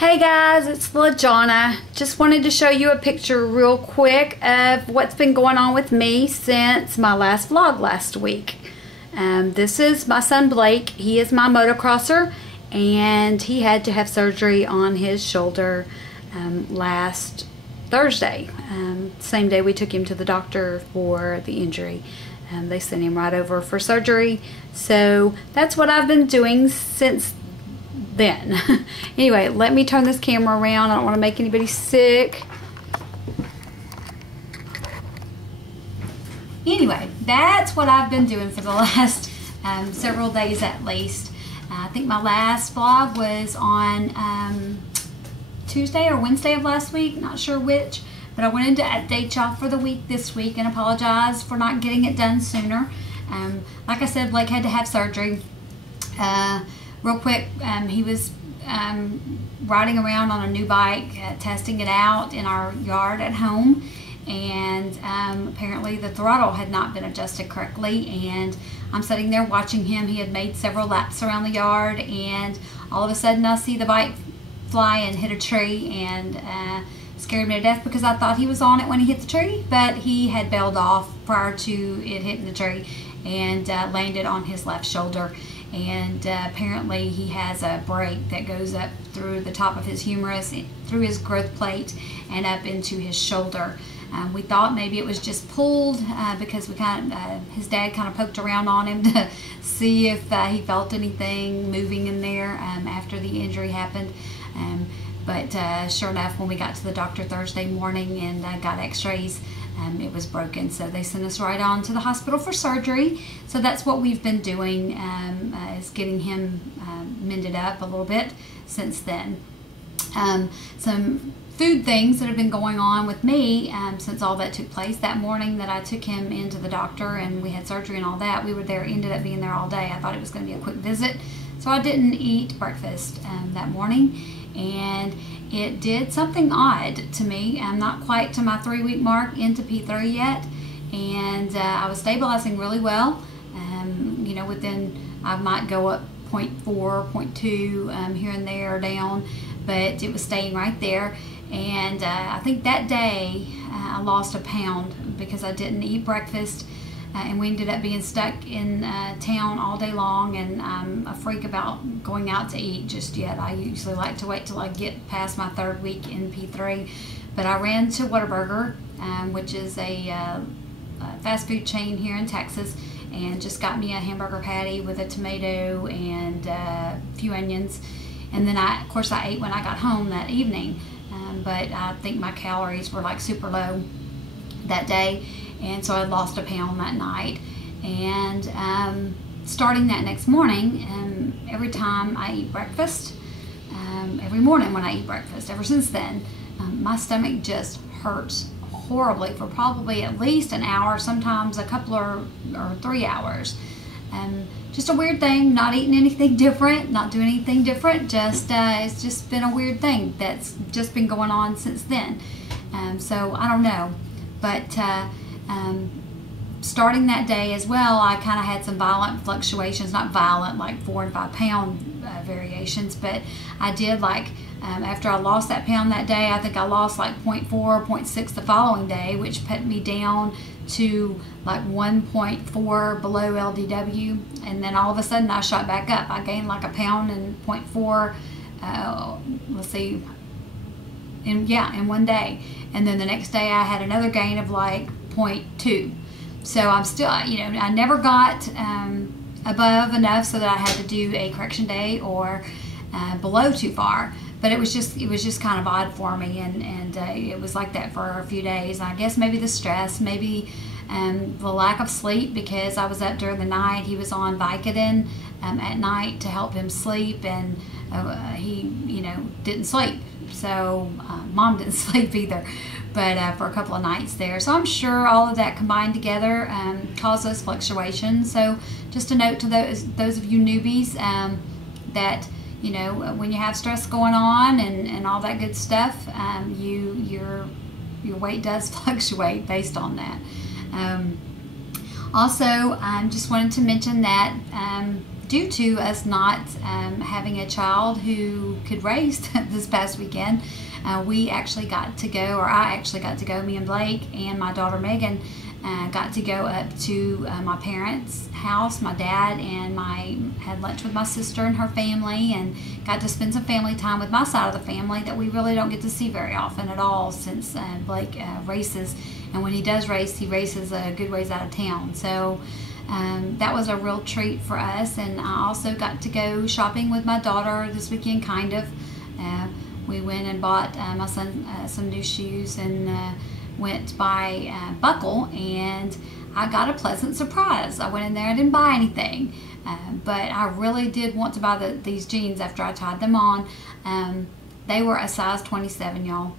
Hey guys, it's LaJonna. Just wanted to show you a picture real quick of what's been going on with me since my last vlog last week. This is my son Blake. He is my motocrosser and he had to have surgery on his shoulder last Thursday. Same day we took him to the doctor for the injury. They sent him right over for surgery. So that's what I've been doing since then. Anyway, let me turn this camera around. I don't want to make anybody sick. Anyway, that's what I've been doing for the last several days at least. I think my last vlog was on Tuesday or Wednesday of last week, not sure which, but I wanted to update y'all for the week this week and apologize for not getting it done sooner. Like I said, Blake had to have surgery. Real quick, he was riding around on a new bike, testing it out in our yard at home, and apparently the throttle had not been adjusted correctly, and I'm sitting there watching him. He had made several laps around the yard, and all of a sudden I see the bike fly and hit a tree, and scared me to death because I thought he was on it when he hit the tree, but he had bailed off prior to it hitting the tree and landed on his left shoulder. And apparently he has a break that goes up through the top of his humerus, through his growth plate, and up into his shoulder. We thought maybe it was just pulled because we his dad kind of poked around on him to see if he felt anything moving in there after the injury happened. But sure enough, when we got to the doctor Thursday morning and got x-rays, it was broken, so they sent us right on to the hospital for surgery. So that's what we've been doing, is getting him mended up a little bit since then. Some food things that have been going on with me since all that took place. That morning that I took him into the doctor and we had surgery and all that, we were there, ended up being there all day. I thought it was going to be a quick visit, so I didn't eat breakfast that morning, and it did something odd to me. I'm not quite to my 3-week mark into P3 yet, and I was stabilizing really well. You know, I might go up 0.4, 0.2 here and there or down, but it was staying right there. And I think that day I lost a pound because I didn't eat breakfast. And we ended up being stuck in town all day long, and I'm a freak about going out to eat just yet. I usually like to wait till I get past my 3rd week in P3. But I ran to Whataburger, which is a fast food chain here in Texas, and just got me a hamburger patty with a tomato and a few onions. And then of course I ate when I got home that evening, but I think my calories were like super low that day. And so I lost a pound that night. And starting that next morning, every time I eat breakfast, every morning when I eat breakfast, ever since then, my stomach just hurts horribly for probably at least an hour, sometimes a couple or 3 hours. Just a weird thing, not eating anything different, not doing anything different, it's just been a weird thing that's just been going on since then. So I don't know, but starting that day as well, I kind of had some violent fluctuations, not violent like 4 and 5 pound variations, but I did after I lost that pound that day, I think I lost like 0.4, 0.6 the following day, which put me down to like 1.4 below LDW, and then all of a sudden I shot back up. I gained like a pound and 0.4, let's see, in one day, and then the next day I had another gain of like 0.2. So I'm still, you know, I never got above enough so that I had to do a correction day, or below too far. But it was just kind of odd for me, and it was like that for a few days. I guess maybe the stress, maybe the lack of sleep, because I was up during the night. He was on Vicodin at night to help him sleep, and he, you know, didn't sleep. So Mom didn't sleep either, but for a couple of nights there. So I'm sure all of that combined together caused those fluctuations. So just a note to those of you newbies that, you know, when you have stress going on and all that good stuff, your weight does fluctuate based on that. Also, just wanted to mention that due to us not having a child who could race this past weekend, we actually got to go, or I actually got to go, me and Blake and my daughter Megan got to go up to my parents' house. My dad and had lunch with my sister and her family, and got to spend some family time with my side of the family that we really don't get to see very often at all, since Blake races, and when he does race, he races a good ways out of town. So that was a real treat for us. And I also got to go shopping with my daughter this weekend, kind of. We went and bought my son some new shoes, and went by Buckle, and I got a pleasant surprise. I went in there, I didn't buy anything, but I really did want to buy these jeans after I tried them on. They were a size 27, y'all,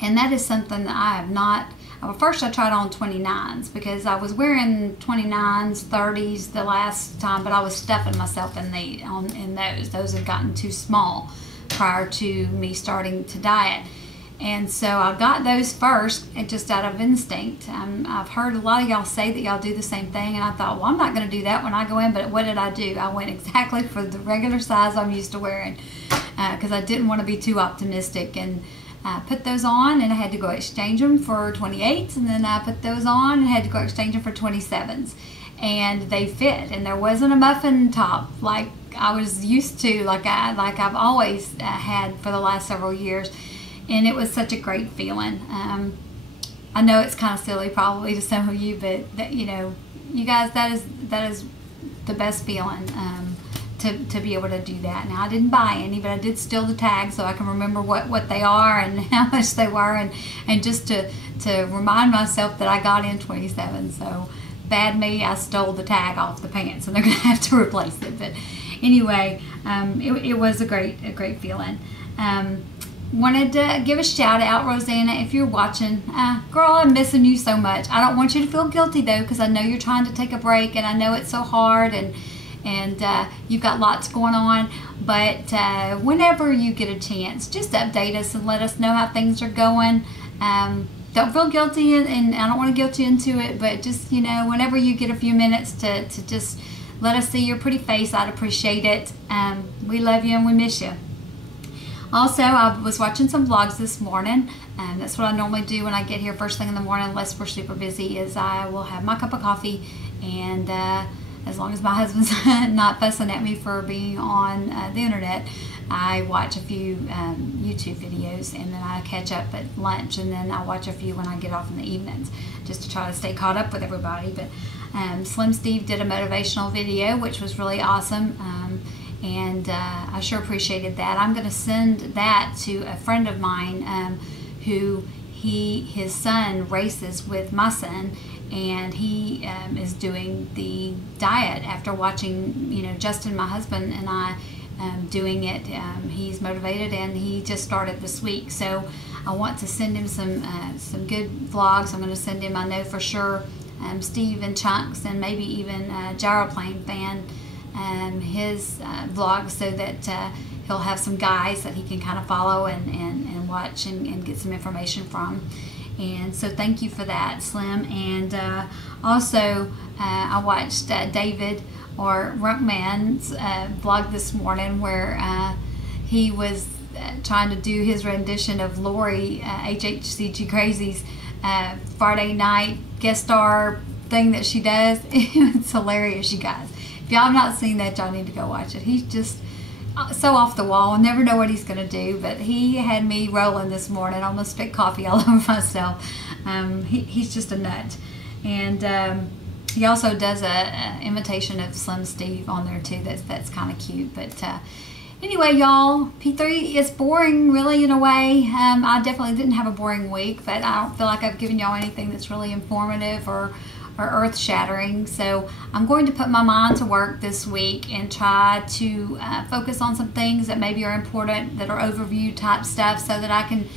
and that is something that I have not. Well, first I tried on 29s because I was wearing 29s, 30s the last time, but I was stuffing myself in those. Those had gotten too small prior to me starting to diet. And so I got those first, and just out of instinct. I've heard a lot of y'all say that y'all do the same thing, and I thought, well, I'm not going to do that when I go in, but what did I do? I went exactly for the regular size I'm used to wearing, because I didn't want to be too optimistic, and put those on, and I had to go exchange them for 28s, and then I put those on and had to go exchange them for 27s, and they fit, and there wasn't a muffin top like I was used to, like I've always had for the last several years. And it was such a great feeling. I know it's kind of silly probably to some of you, but that, you know, you guys, that is the best feeling, to be able to do that. Now, I didn't buy any, but I did steal the tag so I can remember what they are and how much they were, and just to remind myself that I got in 27. So bad me, I stole the tag off the pants, and they're gonna have to replace it. But anyway, it was a great feeling. Wanted to give a shout out, Rosanna, if you're watching. Girl, I'm missing you so much. I don't want you to feel guilty though, because I know you're trying to take a break, and I know it's so hard, and you've got lots going on. But whenever you get a chance, just update us and let us know how things are going. Don't feel guilty, and I don't want to guilt you into it, but just, you know, whenever you get a few minutes to just let us see your pretty face, I'd appreciate it. We love you and we miss you. Also, I was watching some vlogs this morning, and that's what I normally do when I get here first thing in the morning, unless we're super busy, is I will have my cup of coffee, and as long as my husband's not fussing at me for being on the internet, I watch a few YouTube videos, and then I catch up at lunch, and then I watch a few when I get off in the evenings, just to try to stay caught up with everybody. But Slim Steve did a motivational video, which was really awesome. And I sure appreciated that. I'm going to send that to a friend of mine who his son races with my son, and he is doing the diet after watching, you know, Justin, my husband, and I doing it. He's motivated, and he just started this week, so I want to send him some good vlogs. I'm going to send him, I know for sure, Steve in chunks, and maybe even Gyroplane Fan, his vlog, so that he'll have some guys that he can kind of follow and watch and get some information from. And so thank you for that, Slim. And also I watched David, or Runkman's vlog this morning, where he was trying to do his rendition of Lori, HHCG Crazy's Friday night guest star thing that she does. It's hilarious, you guys. If y'all have not seen that, y'all need to go watch it. He's just so off the wall. I never know what he's going to do, but he had me rolling this morning. I almost spit coffee all over myself. He's just a nut. And he also does a imitation of Slim Steve on there too. That's kind of cute. But anyway, y'all, P3 is boring, really, in a way. I definitely didn't have a boring week, but I don't feel like I've given y'all anything that's really informative or earth-shattering. So I'm going to put my mind to work this week and try to focus on some things that maybe are important, that are overview type stuff, so that I can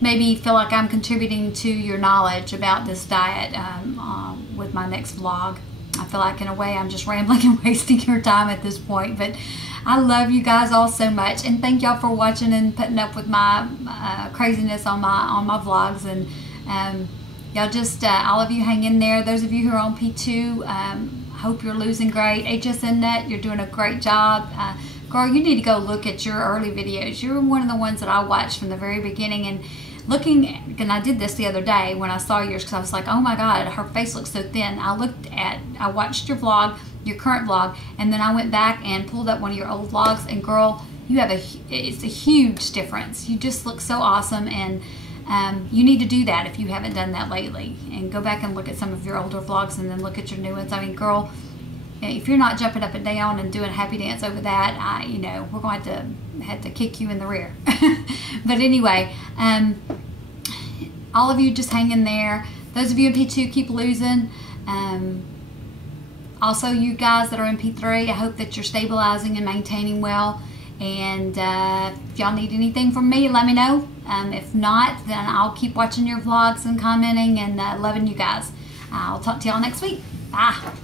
maybe feel like I'm contributing to your knowledge about this diet with my next vlog. I feel like in a way I'm just rambling and wasting your time at this point, but I love you guys all so much, and thank y'all for watching and putting up with my craziness on my vlogs. And y'all just, all of you hang in there. Those of you who are on P2, Hope you're losing great. HSNet, you're doing a great job. Girl, you need to go look at your early videos. You're one of the ones that I watched from the very beginning, and and I did this the other day when I saw yours, because I was like, oh my God, her face looks so thin. I watched your vlog, your current vlog, and then I went back and pulled up one of your old vlogs, and girl, it's a huge difference. You just look so awesome, and you need to do that if you haven't done that lately, and go back and look at some of your older vlogs and then look at your new ones. I mean, girl, if you're not jumping up and down and doing a happy dance over that, we're going to have to kick you in the rear. But anyway, all of you just hang in there. Those of you in P2, keep losing. Also, you guys that are in P3, I hope that you're stabilizing and maintaining well. And if y'all need anything from me, let me know. If not, then I'll keep watching your vlogs and commenting and loving you guys. I'll talk to y'all next week. Bye.